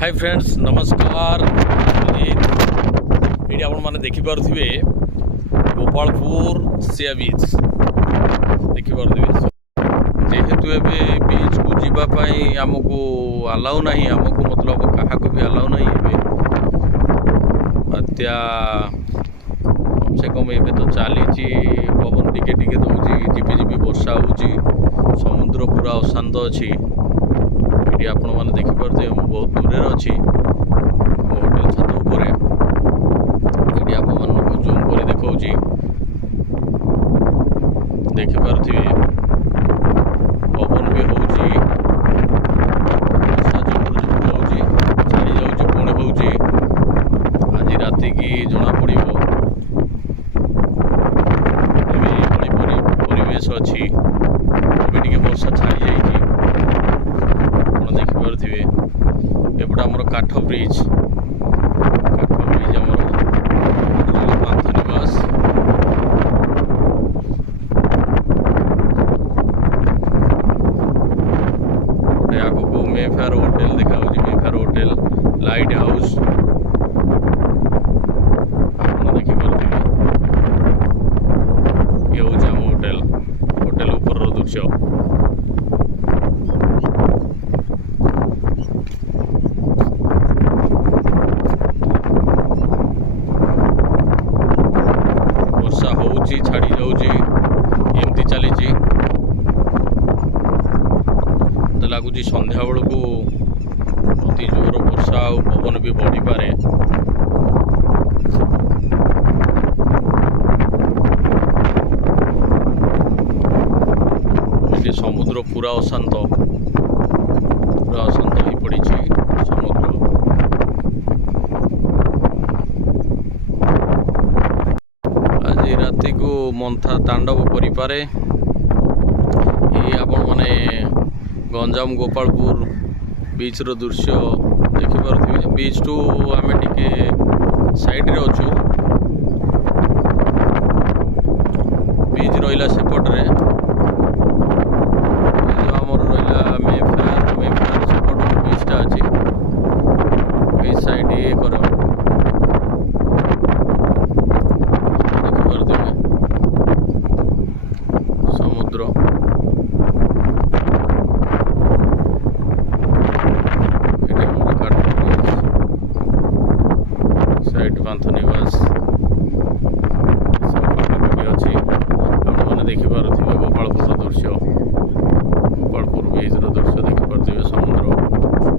Hi friends नमस्कार। ये आपण मैंने देखिपे गोपालपुर सी बीच देखिपे जेहेतु एवं बीच को जीवाई आमको अलाउ ना आमको मतलब क्या भी अलाउ ना बात्या कम से कम एवं तो चली पवन टिके टिके दूसरी झिपि वर्षा हो समुद्र पूरा अशांत अच्छी ये आपण मैंने देखिपे बहुत दूर अच्छी होटेल छत उपर ये आप जूम कर देखा देखिपे पवन भी होची छाड़ी जाऊँगी पुणी होची आज राति की जना पड़ो परिवेश अच्छी टे वर्षा छाड़ी जाइए देखिपे एपटे आमर काठ ब्रिज आमर पांथनिवास आगको मेफेयर होटेल देखा मेफेयर होटेल लाइट हाउस देखिपे ये हूँ आम होटेल ऊपर दृश्य छाड़ी जाऊँगी एमती चली लगुच संध्या बेलू अति जोर वर्षा और पवन भी बढ़ी पारे ये समुद्र पूरा अशांत हो पड़ी समुद्र आज राति को मंथा तांडव करिपारे ये आपण माने गंजाम गोपालपुर बीच रो दृश्य देखिपे बीच टू आम टिके साइड रे अच्छु बीच रहा सेपटे